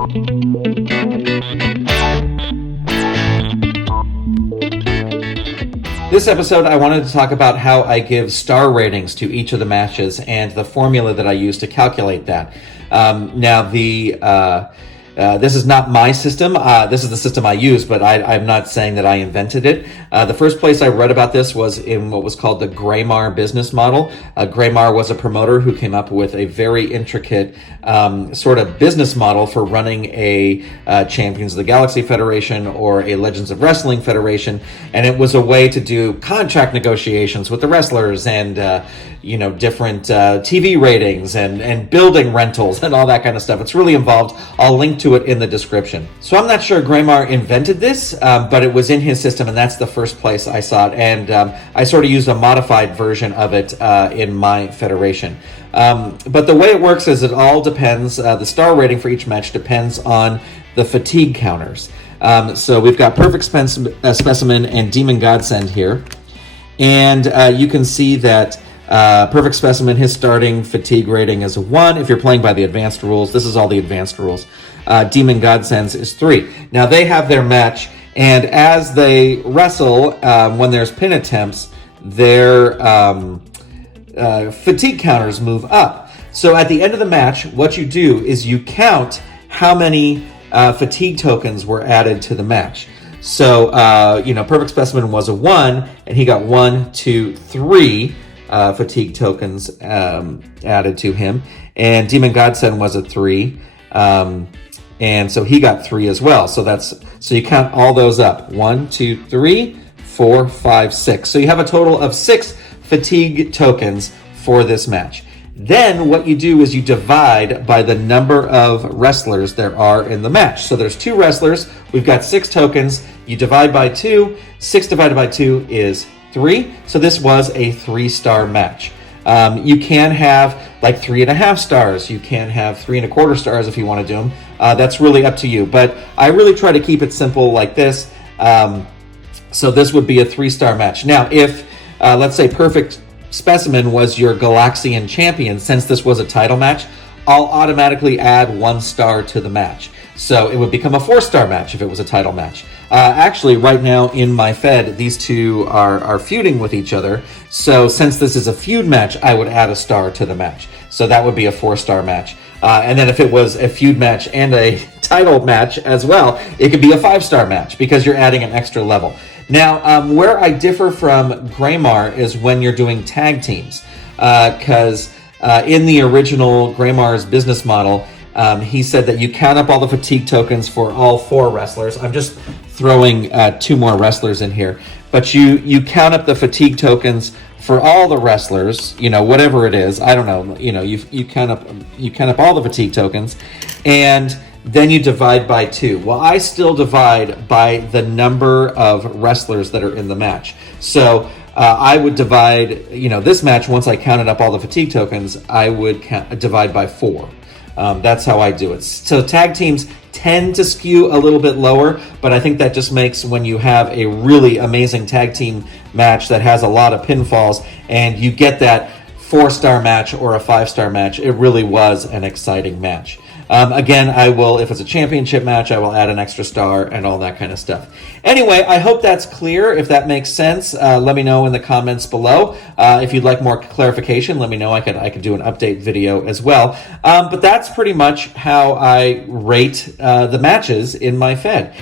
This episode, I wanted to talk about how I give star ratings to each of the matches and the formula that I use to calculate that. This is not my system. This is the system I use, but I'm not saying that I invented it. The first place I read about this was in what was called the GRAYMAR business model. GRAYMAR was a promoter who came up with a very intricate sort of business model for running a Champions of the Galaxy Federation or a Legends of Wrestling Federation, and it was a way to do contract negotiations with the wrestlers and different TV ratings and building rentals and all that kind of stuff. It's really involved. I'll link to it in the description. So I'm not sure GRAYMAR invented this, but it was in his system, and that's the first place I saw it. And I sort of used a modified version of it in my federation. But the way it works is it all depends, the star rating for each match depends on the fatigue counters. So we've got Perfect Specimen and Demon Godsend here. And you can see that Perfect Specimen, his starting fatigue rating is 1. If you're playing by the advanced rules, this is all the advanced rules. Demon Godsend's is 3. Now they have their match, and as they wrestle, when there's pin attempts, their fatigue counters move up. So at the end of the match, what you do is you count how many fatigue tokens were added to the match. So, Perfect Specimen was a 1, and he got 1, 2, 3 fatigue tokens added to him, and Demon Godsend was a 3, and so he got 3 as well. So you count all those up: 1, 2, 3, 4, 5, 6. So you have a total of 6 fatigue tokens for this match. Then what you do is you divide by the number of wrestlers there are in the match. So there's 2 wrestlers. We've got 6 tokens. You divide by 2. 6 divided by 2 is 3. So this was a 3-star match. You can have like 3.5 stars. You can have 3.25 stars if you want to do them. That's really up to you. But I really try to keep it simple like this. So this would be a 3-star match. Now, if let's say Perfect Specimen was your Galaxian champion, since this was a title match, I'll automatically add 1 star to the match. So it would become a 4-star match if it was a title match. Actually, right now in my Fed, these two are feuding with each other. So since this is a feud match, I would add a star to the match. So that would be a 4-star match. And then if it was a feud match and a title match as well, it could be a 5-star match because you're adding an extra level. Now, where I differ from GRAYMAR is when you're doing tag teams. Because in the original GRAYMAR'S business model, he said that you count up all the fatigue tokens for all 4 wrestlers. I'm just throwing 2 more wrestlers in here. But you count up the fatigue tokens for all the wrestlers, whatever it is. I don't know. You count up all the fatigue tokens, and then you divide by 2. Well, I still divide by the number of wrestlers that are in the match. So I would divide, this match, once I counted up all the fatigue tokens, I would divide by 4. That's how I do it. So tag teams tend to skew a little bit lower, but I think that just makes when you have a really amazing tag team match that has a lot of pinfalls and you get that 4-star match or a 5-star match, it really was an exciting match. Again, I will, if it's a championship match, I will add an extra star and all that kind of stuff. Anyway, I hope that's clear. If that makes sense, let me know in the comments below. If you'd like more clarification, let me know. I could do an update video as well. But that's pretty much how I rate the matches in my Fed.